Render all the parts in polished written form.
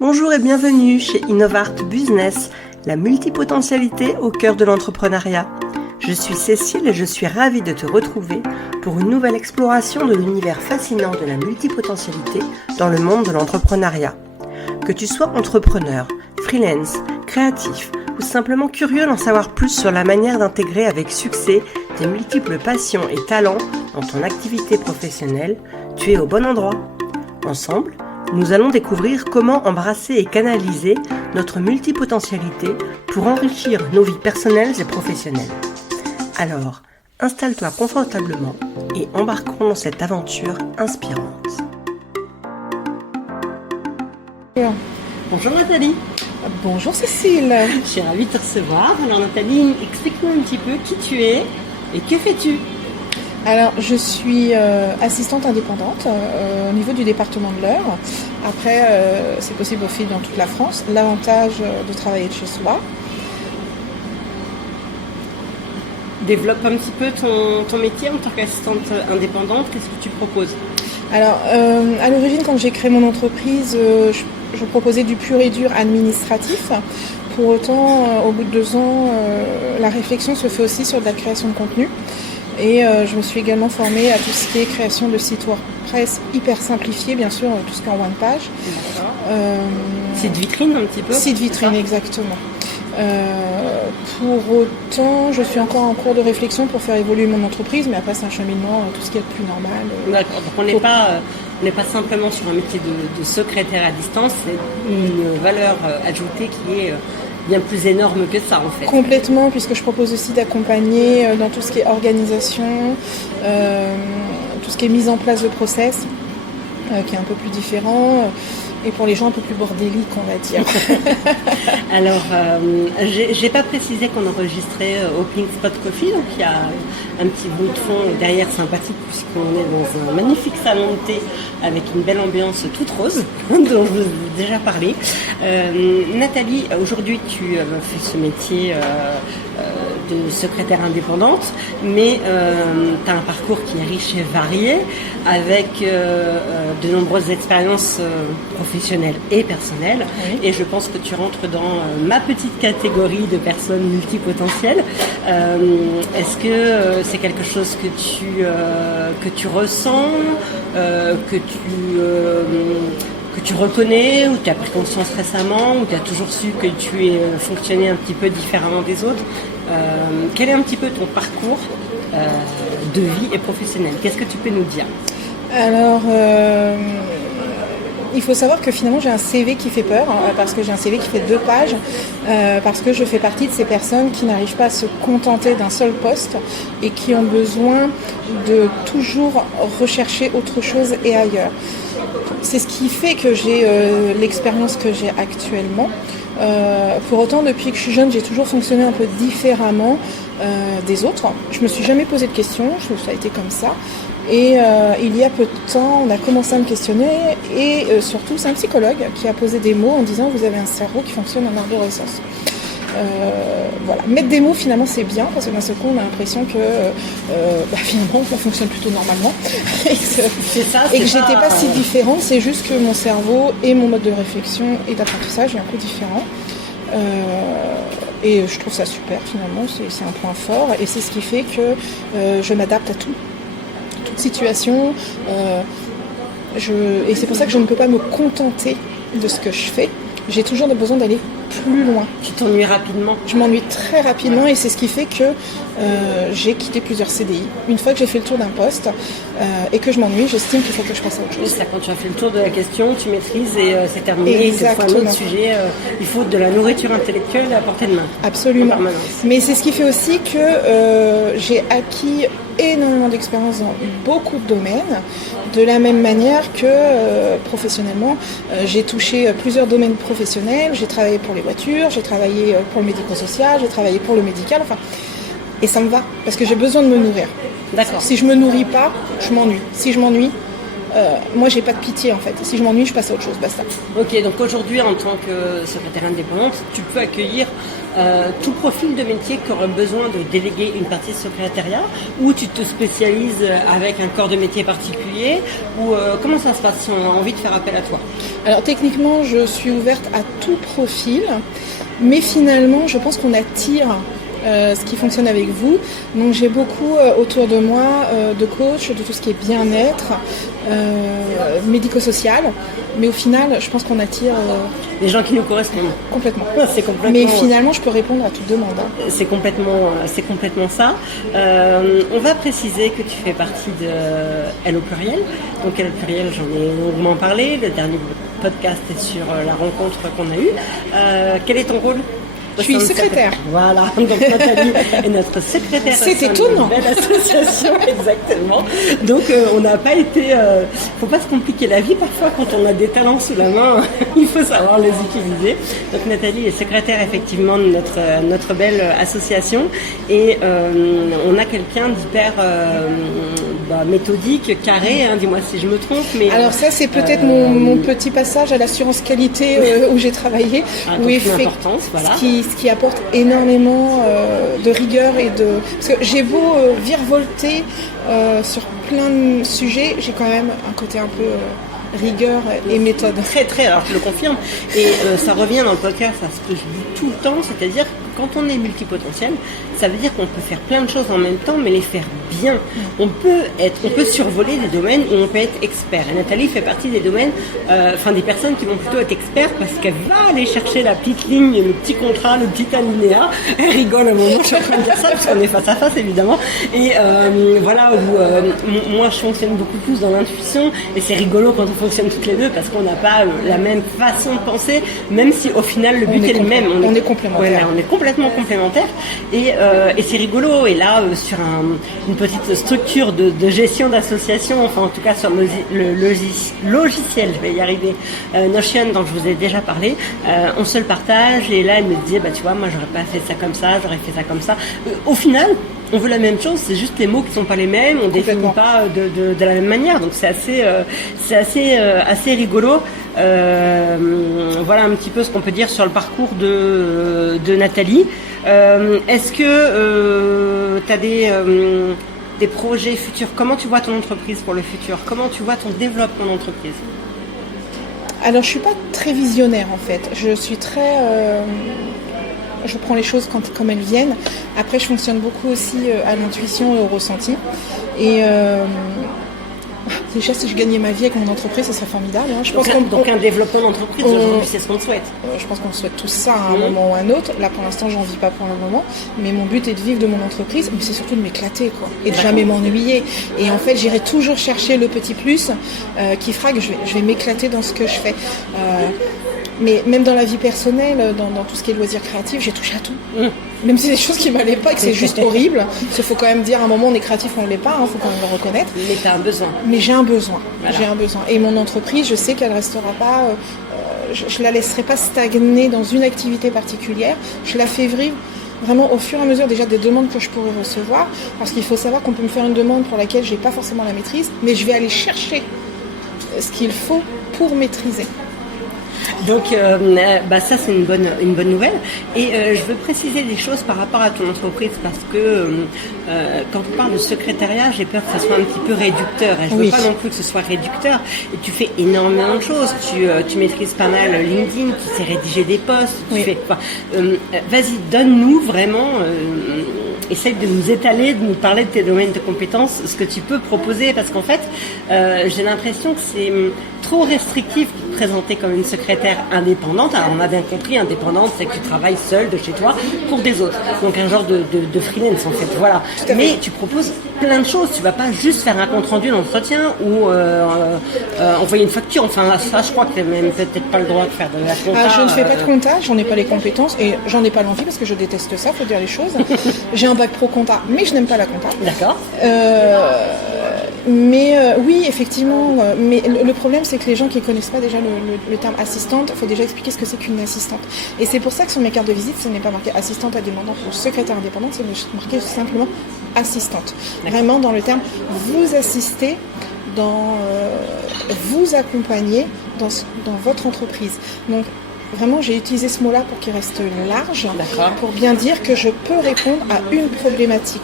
Bonjour et bienvenue chez Innovart Business, la multipotentialité au cœur de l'entrepreneuriat. Je suis Cécile et je suis ravie de te retrouver pour une nouvelle exploration de l'univers fascinant de la multipotentialité dans le monde de l'entrepreneuriat. Que tu sois entrepreneur, freelance, créatif ou simplement curieux d'en savoir plus sur la manière d'intégrer avec succès tes multiples passions et talents dans ton activité professionnelle, tu es au bon endroit. Ensemble, nous allons découvrir comment embrasser et canaliser notre multipotentialité pour enrichir nos vies personnelles et professionnelles. Alors, installe-toi confortablement et embarquons dans cette aventure inspirante. Bonjour Nathalie. Bonjour Cécile. Je suis ravie de te recevoir. Alors Nathalie, explique-nous un petit peu qui tu es et que fais-tu ? Alors, je suis assistante indépendante au niveau du département de l'Eure. Après, c'est possible aussi dans toute la France. L'avantage de travailler de chez soi. Développe un petit peu ton métier en tant qu'assistante indépendante. Qu'est-ce que tu proposes ? Alors, à l'origine, quand j'ai créé mon entreprise, je proposais du pur et dur administratif. Pour autant, au bout de 2 ans, la réflexion se fait aussi sur de la création de contenu. Et je me suis également formée à tout ce qui est création de sites WordPress hyper simplifié, bien sûr, tout ce qui est en one page. Site vitrine un petit peu ? Site vitrine, exactement. Pour autant, je suis encore en cours de réflexion pour faire évoluer mon entreprise, mais après c'est un cheminement, tout ce qui est le plus normal. D'accord, donc on n'est pas simplement sur un métier de secrétaire à distance, c'est une valeur ajoutée qui est bien plus énorme que ça en fait. Complètement, puisque je propose aussi d'accompagner dans tout ce qui est organisation, tout ce qui est mise en place de process, qui est un peu plus différent, et pour les gens un peu plus bordéliques, on va dire. Alors, j'ai pas précisé qu'on enregistrait au Pink Spot Coffee, donc il y a un petit bout de fond derrière sympathique puisqu'on est dans un magnifique salon de thé avec une belle ambiance toute rose, dont je vous ai déjà parlé. Nathalie, aujourd'hui tu fais ce métier de secrétaire indépendante, mais tu as un parcours qui est riche et varié, avec de nombreuses expériences professionnelles et personnelles. Oui. Et je pense que tu rentres dans ma petite catégorie de personnes multipotentielles. Est-ce que c'est quelque chose que tu ressens, que tu reconnais, ou tu as pris conscience récemment, ou tu as toujours su que tu fonctionnais un petit peu différemment des autres ? Quel est un petit peu ton parcours de vie et professionnel ? Qu'est-ce que tu peux nous dire ? Alors, il faut savoir que finalement j'ai un CV qui fait peur, parce que j'ai un CV qui fait 2 pages, parce que je fais partie de ces personnes qui n'arrivent pas à se contenter d'un seul poste et qui ont besoin de toujours rechercher autre chose et ailleurs. C'est ce qui fait que j'ai l'expérience que j'ai actuellement. Pour autant, depuis que je suis jeune, j'ai toujours fonctionné un peu différemment des autres. Je me suis jamais posé de questions, ça a été comme ça. Et il y a peu de temps, on a commencé à me questionner et surtout, c'est un psychologue qui a posé des mots en disant « vous avez un cerveau qui fonctionne en arborescence ». Voilà. Mettre des mots finalement c'est bien parce que d'un seul coup on a l'impression que finalement on fonctionne plutôt normalement et que j'étais pas si différente, c'est juste que mon cerveau et mon mode de réflexion et d'apprentissage est un peu différent et je trouve ça super finalement, c'est un point fort et c'est ce qui fait que je m'adapte à toute situation et c'est pour ça que je ne peux pas me contenter de ce que je fais. J'ai toujours besoin d'aller plus loin. Tu t'ennuies rapidement ? Je m'ennuie très rapidement et c'est ce qui fait que j'ai quitté plusieurs CDI. Une fois que j'ai fait le tour d'un poste et que je m'ennuie, j'estime qu'il faut que je passe à autre chose. C'est ça, quand tu as fait le tour de la question, tu maîtrises et c'est terminé. Exactement. C'est un autre sujet. Il faut de la nourriture intellectuelle à portée de main. Absolument. Mais c'est ce qui fait aussi que j'ai acquis énormément d'expérience dans beaucoup de domaines, de la même manière que professionnellement, j'ai touché plusieurs domaines professionnels, j'ai travaillé pour les voitures, j'ai travaillé pour le médico-social, j'ai travaillé pour le médical, et ça me va, parce que j'ai besoin de me nourrir. D'accord. Si je me nourris pas, je m'ennuie. Si je m'ennuie, moi j'ai pas de pitié en fait. Si je m'ennuie, je passe à autre chose, basta. Ok, donc aujourd'hui en tant que secrétaire indépendante, tu peux accueillir tout profil de métier qui aurait besoin de déléguer une partie de secrétariat, ou tu te spécialises avec un corps de métier particulier, ou comment ça se passe si on a envie de faire appel à toi? Alors techniquement, je suis ouverte à tout profil, mais finalement, je pense qu'on attire ce qui fonctionne avec vous. Donc j'ai beaucoup autour de moi de coachs, de tout ce qui est bien-être, médico-social, mais au final, je pense qu'on attire les gens qui nous correspondent. Complètement. C'est complètement. Mais finalement, je peux répondre à toute demande. C'est complètement ça. On va préciser que tu fais partie de Elle au pluriel. Donc Elle au pluriel, j'en ai longuement parlé. Le dernier podcast est sur la rencontre qu'on a eue. Quel est ton rôle? Je suis secrétaire. Voilà, donc Nathalie est notre secrétaire. C'est étonnant. Belle association, exactement. Donc on n'a pas été. Faut pas se compliquer la vie parfois quand on a des talents sous la main. Il faut savoir les utiliser. Donc Nathalie est secrétaire effectivement de notre belle association, et on a quelqu'un d'hyper méthodique, carré. Hein, dis-moi si je me trompe. Mais alors ça c'est peut-être mon petit passage à l'assurance qualité où j'ai travaillé, où l'importance, voilà. Ce qui apporte énormément de rigueur et de... Parce que j'ai beau virevolter sur plein de sujets, j'ai quand même un côté un peu rigueur et méthode. Très, alors je le confirme. Et ça revient dans le podcast, ça se dit tout le temps, c'est-à-dire que quand on est multipotentiel, ça veut dire qu'on peut faire plein de choses en même temps, mais les faire bien. On peut survoler des domaines où on peut être expert. Et Nathalie fait partie des domaines, des personnes qui vont plutôt être experts parce qu'elle va aller chercher la petite ligne, le petit contrat, le petit alinéa. Elle rigole au moment où je suis en train de dire ça, parce qu'on est face à face évidemment. Et voilà, où moi je fonctionne beaucoup plus dans l'intuition, et c'est rigolo quand on fonctionne toutes les deux parce qu'on n'a pas la même façon de penser, même si au final le but est le même. On est complémentaires. Ouais, on est complètement complémentaires, et c'est rigolo. Et là, sur une petite structure de gestion d'association, enfin en tout cas sur le logiciel, je vais y arriver, Notion, dont je vous ai déjà parlé, on se le partage. Et là, elle me disait, tu vois, moi j'aurais pas fait ça comme ça, j'aurais fait ça comme ça. Au final, on veut la même chose, c'est juste les mots qui sont pas les mêmes, on définit pas de la même manière, donc c'est assez rigolo. Voilà un petit peu ce qu'on peut dire sur le parcours de Nathalie. Est-ce que tu as des projets futurs? Comment tu vois ton entreprise pour le futur? Comment tu vois ton développement d'entreprise? Alors je suis pas très visionnaire en fait, je suis très... je prends les choses comme elles viennent. Après, je fonctionne beaucoup aussi à l'intuition et au ressenti. Et déjà, si je gagnais ma vie avec mon entreprise, ça serait formidable. Hein. Donc un développement d'entreprise, aujourd'hui, c'est ce qu'on souhaite. Je pense qu'on souhaite tous ça à un moment ou à un autre. Là, pour l'instant, j'en vis pas pour le moment. Mais mon but est de vivre de mon entreprise, mais c'est surtout de m'éclater, quoi. Et de jamais m'ennuyer. Et en fait, j'irai toujours chercher le petit plus qui fera que je vais m'éclater dans ce que je fais. Mais même dans la vie personnelle, dans tout ce qui est loisirs créatifs, j'ai touché à tout. Même si c'est des choses qui m'allaient pas et que c'est juste horrible. Il faut quand même dire à un moment on est créatif ou on l'est pas, faut quand même le reconnaître. Mais tu as un besoin. Mais j'ai un besoin. Voilà. J'ai un besoin. Et mon entreprise, je sais qu'elle restera pas. Je la laisserai pas stagner dans une activité particulière. Je la fais vivre vraiment au fur et à mesure déjà des demandes que je pourrais recevoir. Parce qu'il faut savoir qu'on peut me faire une demande pour laquelle j'ai pas forcément la maîtrise, mais je vais aller chercher ce qu'il faut pour maîtriser. Donc ça c'est une bonne nouvelle, et je veux préciser des choses par rapport à ton entreprise, parce que quand on parle de secrétariat, j'ai peur que ça soit un petit peu réducteur, et je veux pas non plus que ce soit réducteur. Et tu fais énormément de choses, tu maîtrises pas mal LinkedIn, tu sais rédiger des posts, vas-y, donne-nous vraiment, essaye de nous étaler, de nous parler de tes domaines de compétences, ce que tu peux proposer, parce qu'en fait j'ai l'impression que c'est trop restrictif de te présenter comme une secrétaire indépendante. Alors on a bien compris, indépendante, c'est que tu travailles seule de chez toi pour des autres, donc un genre de freelance en fait, voilà. Mais tu proposes plein de choses, tu vas pas juste faire un compte rendu d'entretien ou envoyer une facture, enfin ça je crois que tu n'as même peut-être pas le droit de faire de la compta. Je ne fais pas de compta, j'en ai pas les compétences et j'en ai pas l'envie parce que je déteste ça, faut dire les choses. J'ai un bac pro compta, mais je n'aime pas la compta. D'accord. Mais oui, effectivement, mais le problème c'est que les gens qui ne connaissent pas déjà le terme assistante, il faut déjà expliquer ce que c'est qu'une assistante. Et c'est pour ça que sur mes cartes de visite, ce n'est pas marqué assistante indépendante ou secrétaire indépendante, c'est marqué simplement assistante. Vraiment dans le terme, vous assistez dans vous accompagner dans votre entreprise. Donc, vraiment, j'ai utilisé ce mot-là pour qu'il reste large, pour bien dire que je peux répondre à une problématique.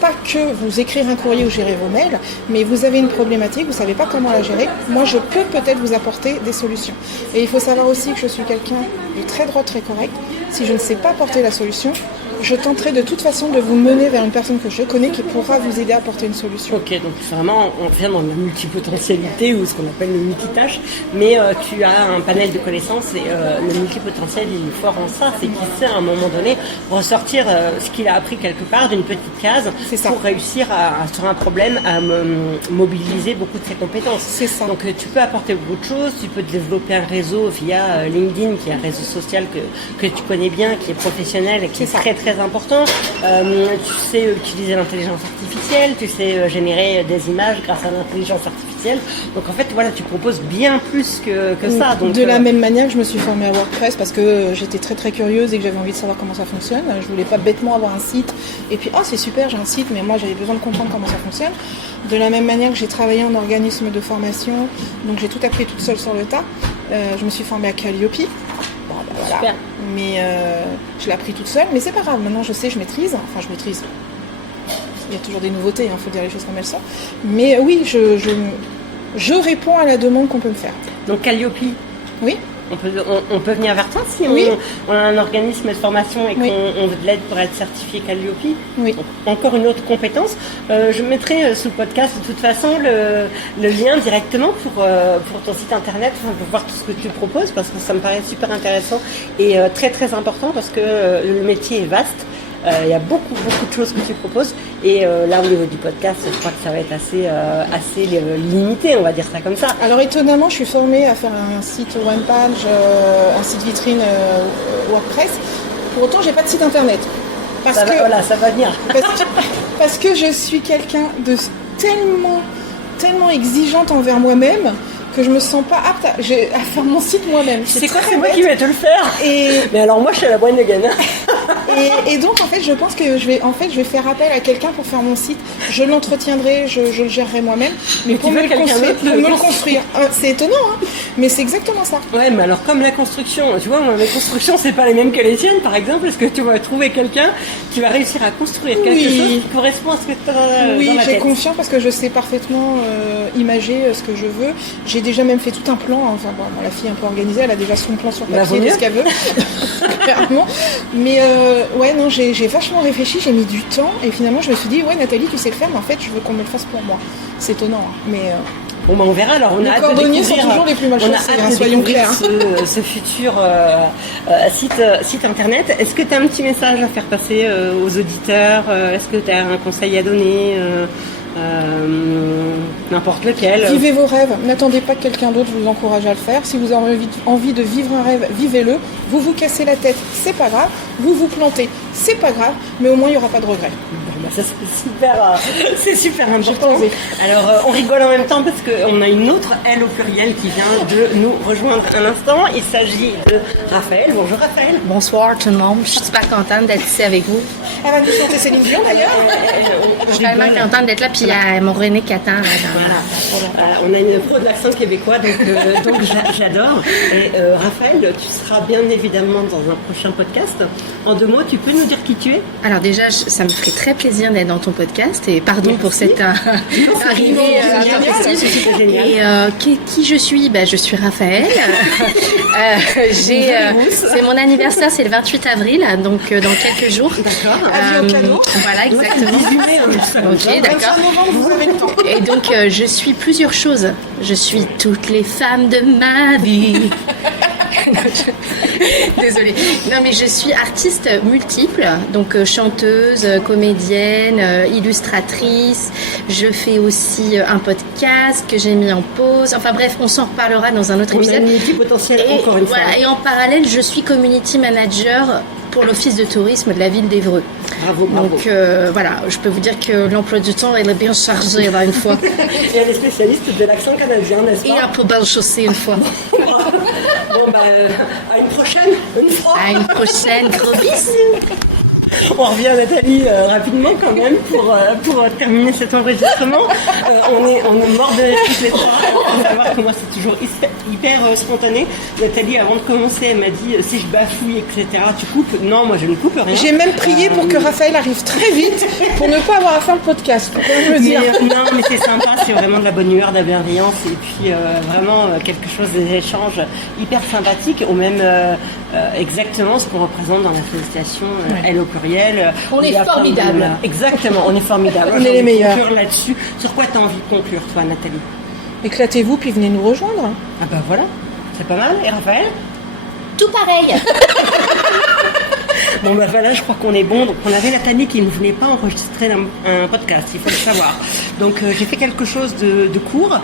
Pas que vous écrire un courrier ou gérer vos mails, mais vous avez une problématique, vous ne savez pas comment la gérer. Moi, je peux peut-être vous apporter des solutions. Et il faut savoir aussi que je suis quelqu'un de très droit, très correct. Si je ne sais pas apporter la solution, je tenterai de toute façon de vous mener vers une personne que je connais qui pourra vous aider à apporter une solution. Ok, donc vraiment on revient dans la multipotentialité ou ce qu'on appelle le multitâche, mais tu as un panel de connaissances et le multipotentiel il est fort en ça, c'est qu'il sait à un moment donné ressortir ce qu'il a appris quelque part d'une petite case pour réussir sur un problème à mobiliser beaucoup de ses compétences. C'est ça. Donc tu peux apporter beaucoup de choses, tu peux développer un réseau via LinkedIn qui est un réseau social que tu connais bien, qui est professionnel et qui est très très important. Tu sais utiliser l'intelligence artificielle, tu sais générer des images grâce à l'intelligence artificielle. Donc en fait, voilà, tu proposes bien plus que ça. Donc, de la même manière que je me suis formée à WordPress parce que j'étais très très curieuse et que j'avais envie de savoir comment ça fonctionne. Je voulais pas bêtement avoir un site et puis c'est super, j'ai un site, mais moi j'avais besoin de comprendre comment ça fonctionne. De la même manière que j'ai travaillé en organisme de formation, donc j'ai tout appris toute seule sur le tas. Je me suis formée à Calliope. Voilà. Super. Mais je l'ai appris toute seule, mais c'est pas grave, maintenant je sais, je maîtrise. Enfin, je maîtrise. Il y a toujours des nouveautés, il faut dire les choses comme elles sont. Mais oui, je réponds à la demande qu'on peut me faire. Donc Calliope. Oui. On peut venir vers toi si on a un organisme de formation et qu'on veut de l'aide pour être certifié Calliope. Oui. Donc, encore une autre compétence. Je mettrai sous le podcast de toute façon le lien directement pour ton site internet, pour voir tout ce que tu proposes parce que ça me paraît super intéressant et très très important parce que le métier est vaste. Il y a beaucoup de choses que tu proposes et là au niveau du podcast je crois que ça va être assez limité, on va dire ça comme ça. Alors étonnamment je suis formée à faire un site one page, un site vitrine WordPress. Pour autant j'ai pas de site internet ça va venir parce que je suis quelqu'un de tellement exigeante envers moi-même que je me sens pas apte à faire mon site moi-même. C'est moi qui vais te le faire. Mais alors moi je suis à la boîte de gaine. Et donc en fait je pense que je vais faire appel à quelqu'un pour faire mon site. Je l'entretiendrai, je le gérerai moi-même. Mais pour me le construire. C'est étonnant, hein, mais c'est exactement ça. Ouais, mais alors comme la construction, tu vois, mes constructions c'est pas les mêmes que les tiennes par exemple. Est-ce que tu vas trouver quelqu'un qui va réussir à construire quelque chose qui correspond à ce que tu as dans la tête? Oui, j'ai confiance parce que je sais parfaitement imager ce que je veux. J'ai déjà même fait tout un plan. Enfin bon, la fille un peu organisée, elle a déjà son plan sur papier de ce qu'elle veut. Clairement. Mais j'ai vachement réfléchi, j'ai mis du temps et finalement je me suis dit Nathalie tu sais le faire mais en fait je veux qu'on me le fasse pour moi. C'est étonnant mais bon on verra alors. Les cordonniers sont toujours les plus mal chaussés, soyons clairs. Ce futur site internet. Est-ce que tu as un petit message à faire passer aux auditeurs? Est-ce que tu as un conseil à donner? N'importe lequel. Vivez vos rêves, n'attendez pas que quelqu'un d'autre vous encourage à le faire. Si vous avez envie de vivre un rêve, vivez-le. Vous cassez la tête, c'est pas grave. Vous plantez, c'est pas grave, mais au moins il n'y aura pas de regrets. Ça c'est super important. Alors on rigole en même temps parce qu'on a une autre elle au pluriel qui vient de nous rejoindre un instant. Il s'agit de Raphaël. Bonjour Raphaël. Bonsoir tout le monde. Je suis super contente d'être ici avec vous. Elle va nous chanter Céline Dion d'ailleurs. Je suis tellement contente d'être là, puis il y a mon René qui attend. On a une pro de l'accent québécois, donc j'adore. Et Raphaël, tu seras bien évidemment dans un prochain podcast. En 2 mots, tu peux nous dire qui tu es? Alors déjà, ça me ferait très plaisir d'être dans ton podcast et pardon pour cette arrivée intempestive. Et qui je suis? Je suis Raphaël. C'est mon anniversaire, c'est le 28 avril, donc dans quelques jours. D'accord. Voilà, exactement. Ok, d'accord. Et donc je suis plusieurs choses. Je suis toutes les femmes de ma vie. Désolée. Non, mais je suis artiste multiple, donc chanteuse, comédienne, illustratrice. Je fais aussi un podcast que j'ai mis en pause. Enfin bref, on s'en reparlera dans un autre épisode. Multipotentiel, encore une fois. Et en parallèle, je suis community manager pour l'office de tourisme de la ville d'Évreux. Bravo. Donc voilà, je peux vous dire que l'emploi du temps, elle est bien chargée là une fois. Et elle est spécialiste de l'accent canadien, n'est-ce pas? Et un peu belle chaussée une fois. Bon à une prochaine, une fois. À une prochaine, gros bisous. On revient à Nathalie rapidement quand même pour terminer cet enregistrement. On est mort de toutes les trois. Il faut savoir que moi c'est toujours hyper spontané. Nathalie, avant de commencer, elle m'a dit si je bafouille, etc. Tu coupes? Non, moi je ne coupe rien. J'ai même prié pour que Raphaël arrive très vite pour ne pas avoir à faire le podcast. Faut quand même le dire. Non, mais c'est sympa, c'est vraiment de la bonne humeur, de la bienveillance et puis vraiment quelque chose des échanges hyper sympathiques ou même exactement ce qu'on représente dans la félicitation, elle au pluriel. On est formidable. Exactement, on est formidable. On est les meilleurs. Là-dessus. Sur quoi tu as envie de conclure, toi, Nathalie? Éclatez-vous puis venez nous rejoindre. Ah bah voilà, c'est pas mal. Et Raphaël? Tout pareil. Bon bah voilà, je crois qu'on est bon. Donc on avait Nathalie qui ne voulait pas enregistrer un podcast, il faut le savoir. Donc j'ai fait quelque chose de court.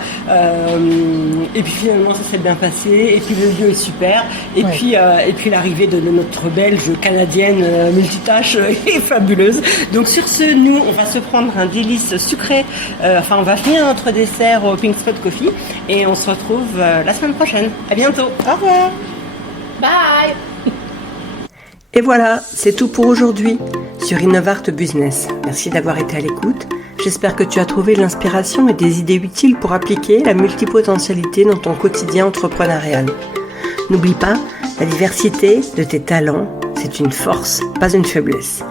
Et puis finalement ça s'est bien passé. Et puis le lieu est super. Et puis l'arrivée de notre Belge canadienne multitâche est fabuleuse. Donc sur ce, nous on va se prendre un délice sucré. On va finir notre dessert au Pink Spot Coffee. Et on se retrouve la semaine prochaine. À bientôt. Au revoir. Bye. Et voilà, c'est tout pour aujourd'hui sur Innovart Business. Merci d'avoir été à l'écoute. J'espère que tu as trouvé de l'inspiration et des idées utiles pour appliquer la multipotentialité dans ton quotidien entrepreneurial. N'oublie pas, la diversité de tes talents, c'est une force, pas une faiblesse.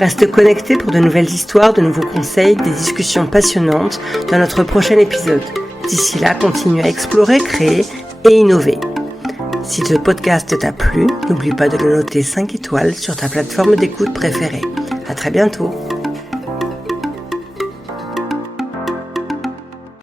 Reste connecté pour de nouvelles histoires, de nouveaux conseils, des discussions passionnantes dans notre prochain épisode. D'ici là, continue à explorer, créer et innover. Si ce podcast t'a plu, n'oublie pas de le noter 5 étoiles sur ta plateforme d'écoute préférée. À très bientôt.